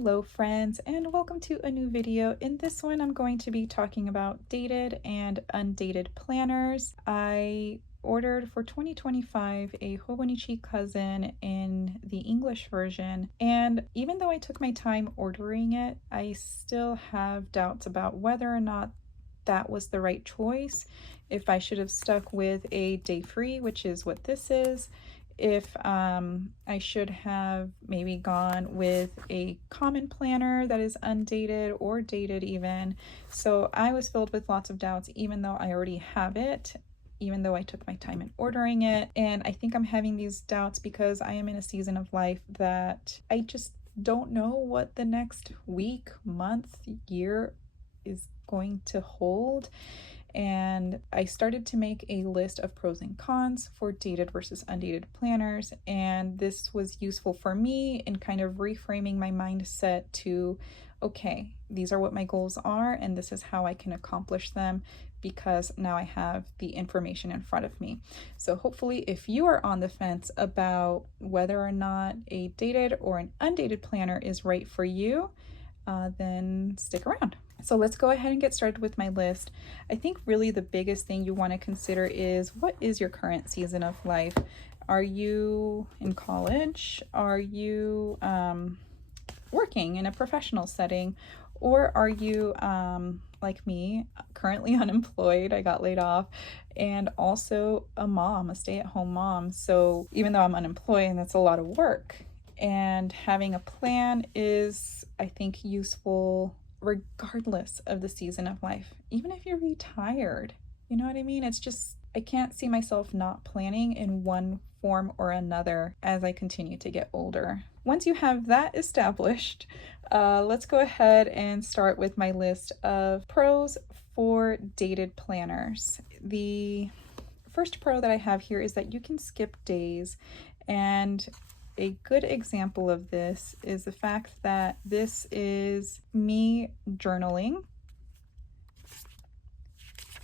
Hello friends, and welcome to a new video. In this one I'm going to be talking about dated and undated planners. I ordered for 2025 a Hobonichi Cousin in the English version, and even though I took my time ordering it, I still have doubts about whether or not that was the right choice, if I should have stuck with a day free, which is what this is, if I should have maybe gone with a common planner that is undated or dated even. So I was filled with lots of doubts, even though I already have it, even though I took my time in ordering it. And I think I'm having these doubts because I am in a season of life that I just don't know what the next week, month, year is going to hold. And I started to make a list of pros and cons for dated versus undated planners, and this was useful for me in kind of reframing my mindset to, okay, these are what my goals are and this is how I can accomplish them, because now I have the information in front of me. So hopefully if you are on the fence about whether or not a dated or an undated planner is right for you, then stick around. So let's go ahead and get started with my list. I think really the biggest thing you want to consider is, what is your current season of life? Are you in college? Are you working in a professional setting? Or are you, like me, currently unemployed? I got laid off, and also a mom, a stay-at-home mom. So even though I'm unemployed, and that's a lot of work, and having a plan is, I think, useful regardless of the season of life. Even if you're retired, you know what I mean? It's just, I can't see myself not planning in one form or another as I continue to get older. Once you have that established, let's go ahead and start with my list of pros for dated planners. The first pro that I have here is that you can skip days, and a good example of this is the fact that this is me journaling.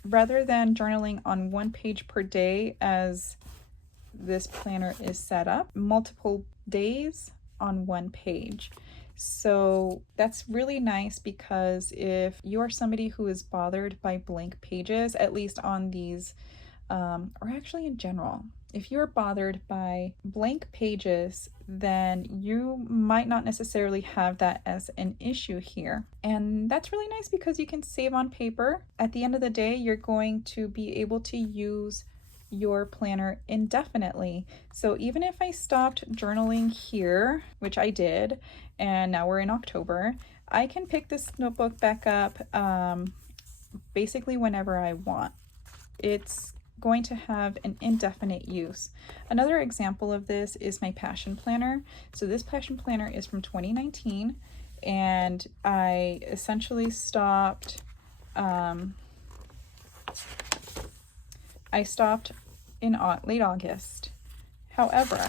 Rather than journaling on one page per day as this planner is set up, multiple days on one page. So that's really nice, because if you are somebody who is bothered by blank pages, at least on these, or actually in general, if you're bothered by blank pages, then you might not necessarily have that as an issue here. And that's really nice because you can save on paper. At the end of the day, you're going to be able to use your planner indefinitely. So even if I stopped journaling here, which I did, and now we're in October, I can pick this notebook back up basically whenever I want. It's going to have an indefinite use. Another example of this is my passion planner. So this passion planner is from 2019, and I essentially stopped in late August. However,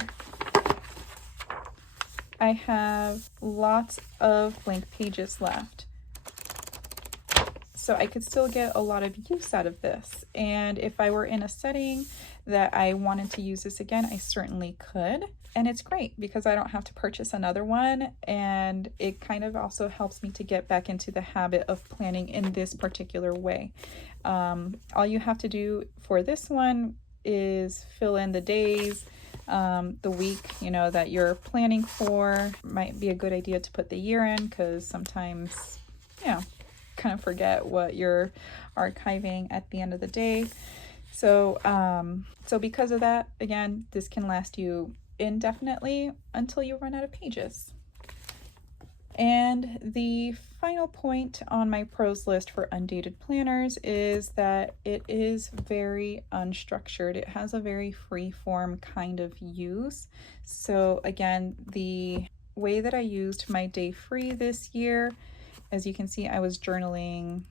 I have lots of blank pages left, so I could still get a lot of use out of this. And if I were in a setting that I wanted to use this again, I certainly could. And it's great because I don't have to purchase another one. And it kind of also helps me to get back into the habit of planning in this particular way. All you have to do for this one is fill in the days, the week, that you're planning for. Might be a good idea to put the year in, because sometimes, kind of forget what you're archiving at the end of the day. So because of that, again, this can last you indefinitely until you run out of pages. And the final point on my pros list for undated planners is that it is very unstructured. It has a very free form kind of use. So again, the way that I used my day free this year, as you can see, I was journaling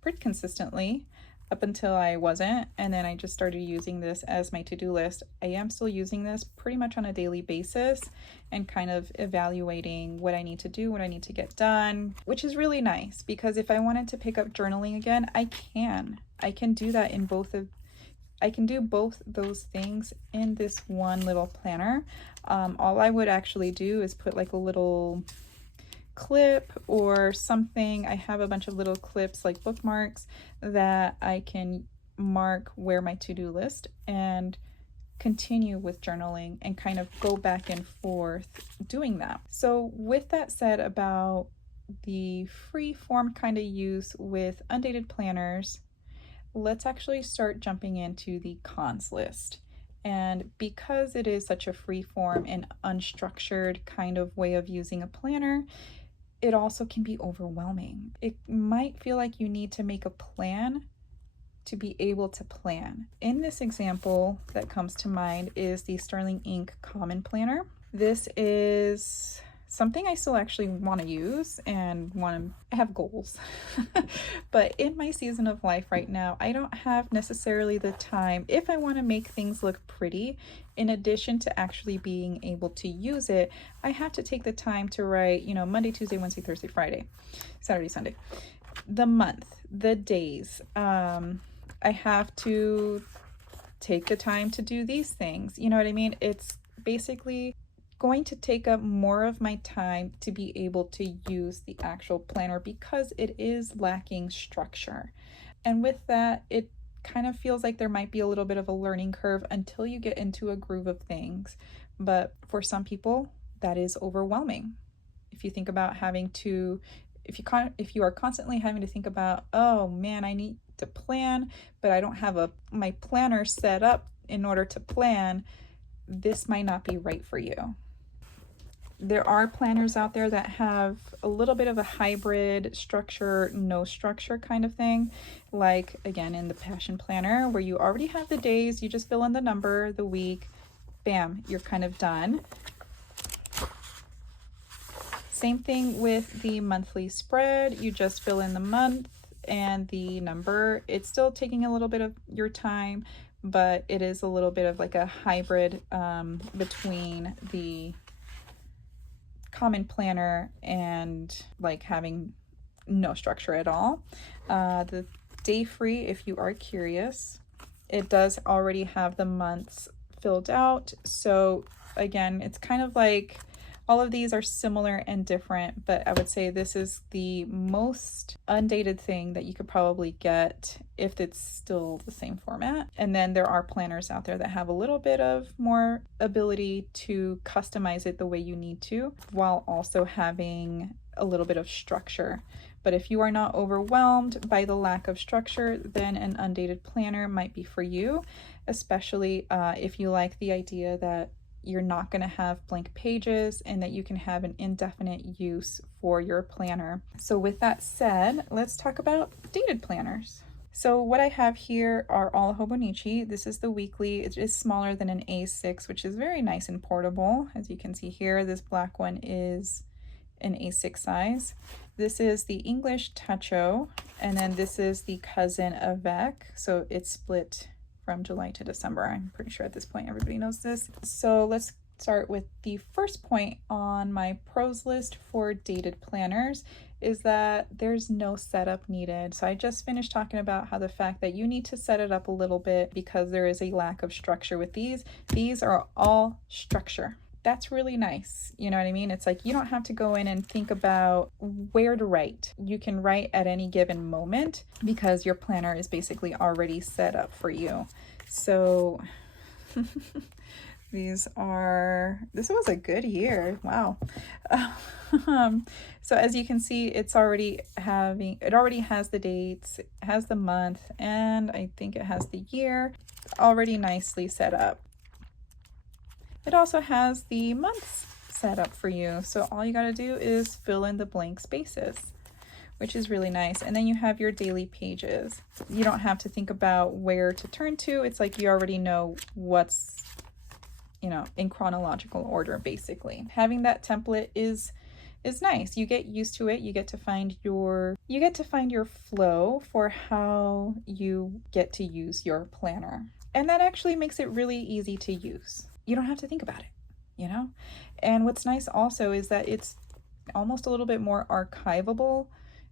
pretty consistently up until I wasn't, and then I just started using this as my to-do list. I am still using this pretty much on a daily basis and kind of evaluating what I need to do, what I need to get done, which is really nice, because if I wanted to pick up journaling again, I can do that in I can do both those things in this one little planner. All I would actually do is put like a little clip or something. I have a bunch of little clips like bookmarks that I can mark where my to-do list and continue with journaling and kind of go back and forth doing that. So with that said about the free form kind of use with undated planners, let's actually start jumping into the cons list. And because it is such a free form and unstructured kind of way of using a planner, it also can be overwhelming. It might feel like you need to make a plan to be able to plan. In this example that comes to mind is the Sterling Ink Common Planner. This is something I still actually want to use and want to have goals. But in my season of life right now, I don't have necessarily the time, if I want to make things look pretty, in addition to actually being able to use it, I have to take the time to write, Monday, Tuesday, Wednesday, Thursday, Friday, Saturday, Sunday, the month, the days. I have to take the time to do these things. You know what I mean? It's basically going to take up more of my time to be able to use the actual planner because it is lacking structure. And with that, it kind of feels like there might be a little bit of a learning curve until you get into a groove of things. But for some people, that is overwhelming. If you think about having to, if you are constantly having to think about, oh man, I need to plan, but I don't have my planner set up in order to plan, this might not be right for you. There are planners out there that have a little bit of a hybrid structure, no structure kind of thing. Like again, in the Passion Planner, where you already have the days, you just fill in the number, the week, bam, you're kind of done. Same thing with the monthly spread. You just fill in the month and the number. It's still taking a little bit of your time, but it is a little bit of like a hybrid between the Common Planner and like having no structure at all. The day free, if you are curious, it does already have the months filled out. So again, it's kind of like all of these are similar and different, but I would say this is the most undated thing that you could probably get if it's still the same format. And then there are planners out there that have a little bit of more ability to customize it the way you need to, while also having a little bit of structure. But if you are not overwhelmed by the lack of structure, then an undated planner might be for you, especially if you like the idea that you're not going to have blank pages and that you can have an indefinite use for your planner. So with that said, let's talk about dated planners. So what I have here are all Hobonichi. This is the weekly. It is smaller than an A6, which is very nice and portable. As you can see here, this black one is an A6 size. This is the English Tacho, and then this is the Cousin Avec. So it's split from July to December. I'm pretty sure at this point everybody knows this. So let's start with the first point on my pros list for dated planners is that there's no setup needed. So I just finished talking about how the fact that you need to set it up a little bit because there is a lack of structure with these. These are all structure. That's really nice. You know what I mean? It's like you don't have to go in and think about where to write. You can write at any given moment because your planner is basically already set up for you. So this was a good year. Wow. So as you can see, it already has the dates, it has the month, and I think it has the year already nicely set up. It also has the months set up for you. So all you got to do is fill in the blank spaces, which is really nice. And then you have your daily pages. You don't have to think about where to turn to. It's like you already know what's, in chronological order, basically. Having that template is nice. You get used to it. You get to find your flow for how you get to use your planner. And that actually makes it really easy to use. You don't have to think about it, And what's nice also is that it's almost a little bit more archivable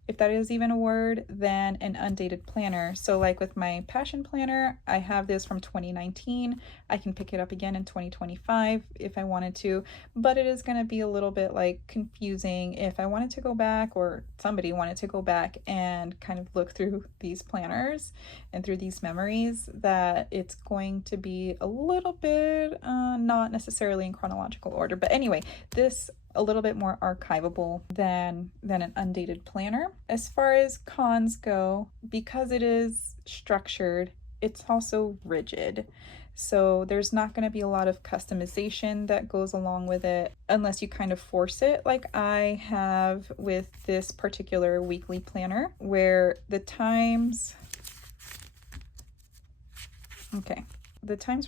if that is even a word, than an undated planner. So like with my passion planner, I have this from 2019. I can pick it up again in 2025 if I wanted to, but it is going to be a little bit like confusing if I wanted to go back, or somebody wanted to go back and kind of look through these planners and through these memories, that it's going to be a little bit not necessarily in chronological order. But anyway, this a little bit more archivable than an undated planner. As far as cons go, because it is structured, it's also rigid. So there's not going to be a lot of customization that goes along with it unless you kind of force it, like I have with this particular weekly planner, where the times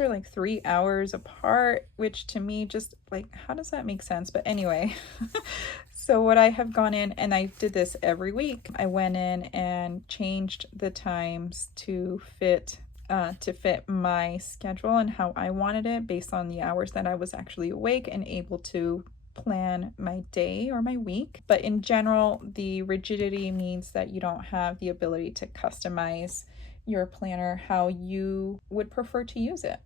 are like 3 hours apart, which to me just like, how does that make sense? But anyway, so what I have gone in, and I did this every week, I went in and changed the times to fit my schedule and how I wanted it, based on the hours that I was actually awake and able to plan my day or my week. But in general, the rigidity means that you don't have the ability to customize your planner how you would prefer to use it.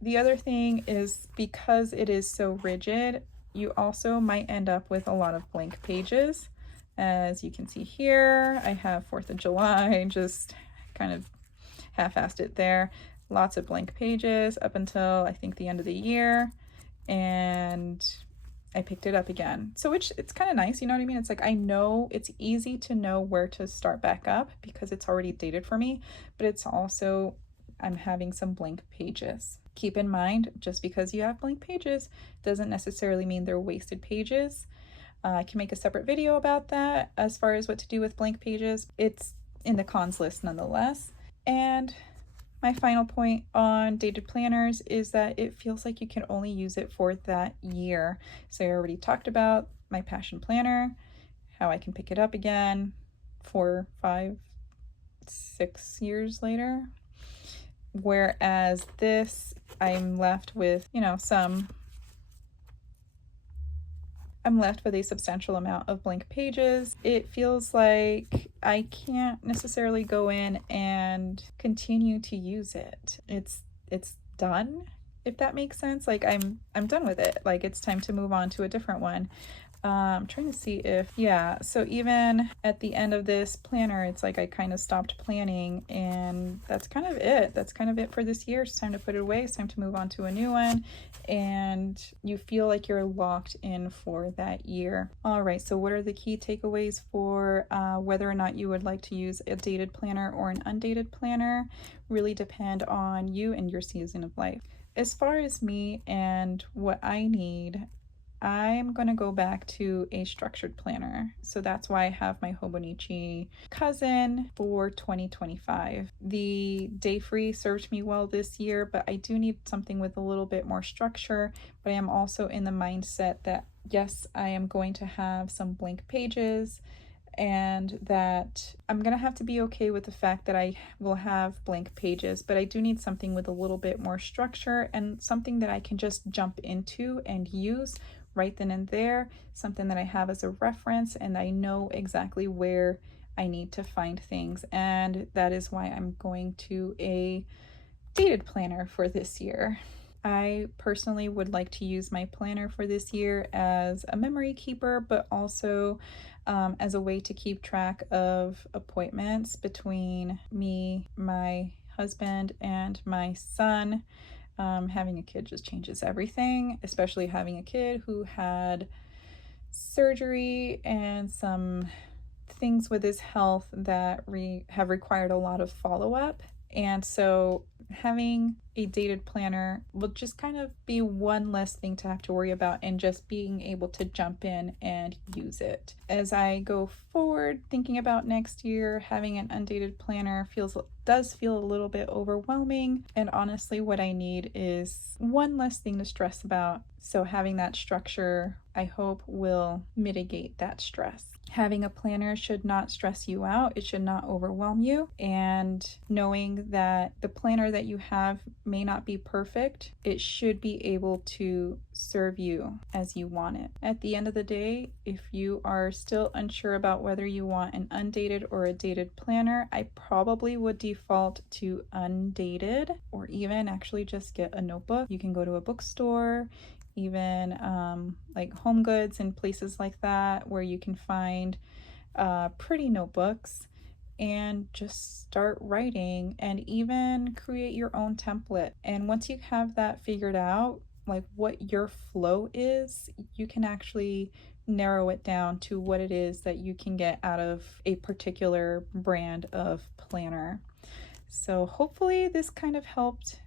The other thing is, because it is so rigid, you also might end up with a lot of blank pages. As you can see here, I have 4th of July, just kind of half-assed it there. Lots of blank pages up until I think the end of the year, and I picked it up again. So it's kind of nice, you know what I mean? It's like, I know it's easy to know where to start back up because it's already dated for me, but it's also, I'm having some blank pages. Keep in mind, just because you have blank pages doesn't necessarily mean they're wasted pages. I can make a separate video about that as far as what to do with blank pages. It's in the cons list nonetheless. And my final point on dated planners is that it feels like you can only use it for that year. So I already talked about my passion planner, how I can pick it up again 4, 5, 6 years later. Whereas this, I'm left with, I'm left with a substantial amount of blank pages. It feels like I can't necessarily go in and continue to use it. It's done, if that makes sense. Like I'm done with it. Like it's time to move on to a different one. I'm trying to see if, yeah, so even at the end of this planner, it's like I kind of stopped planning, and that's kind of it. That's kind of it for this year. It's time to put it away. It's time to move on to a new one, and you feel like you're locked in for that year. All right, so what are the key takeaways for whether or not you would like to use a dated planner or an undated planner? Really depend on you and your season of life. As far as me and what I need, I'm going to go back to a structured planner. So that's why I have my Hobonichi cousin for 2025. The day free served me well this year, but I do need something with a little bit more structure. But I am also in the mindset that, yes, I am going to have some blank pages, and that I'm gonna have to be okay with the fact that I will have blank pages, but I do need something with a little bit more structure and something that I can just jump into and use right then and there, something that I have as a reference and I know exactly where I need to find things. And that is why I'm going to a dated planner for this year. I personally would like to use my planner for this year as a memory keeper, but also as a way to keep track of appointments between me, my husband, and my son. Having a kid just changes everything, especially having a kid who had surgery and some things with his health that have required a lot of follow-up. And so having a dated planner will just kind of be one less thing to have to worry about, and just being able to jump in and use it. As I go forward, thinking about next year, having an undated planner does feel a little bit overwhelming. And honestly, what I need is one less thing to stress about. So having that structure, I hope, will mitigate that stress. Having a planner should not stress you out. It should not overwhelm you. And knowing that the planner that you have may not be perfect, it should be able to serve you as you want it. At the end of the day, if you are still unsure about whether you want an undated or a dated planner, I probably would default to undated, or even actually just get a notebook. You can go to a bookstore, even like Home Goods and places like that, where you can find pretty notebooks, and just start writing and even create your own template. And once you have that figured out, like what your flow is, you can actually narrow it down to what it is that you can get out of a particular brand of planner. So hopefully this kind of helped.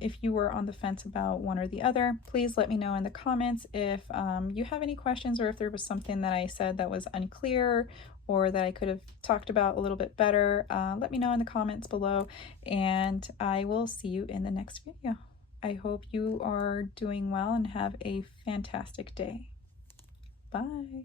If you were on the fence about one or the other, please let me know in the comments if you have any questions, or if there was something that I said that was unclear or that I could have talked about a little bit better. Let me know in the comments below, and I will see you in the next video. I hope you are doing well and have a fantastic day. Bye.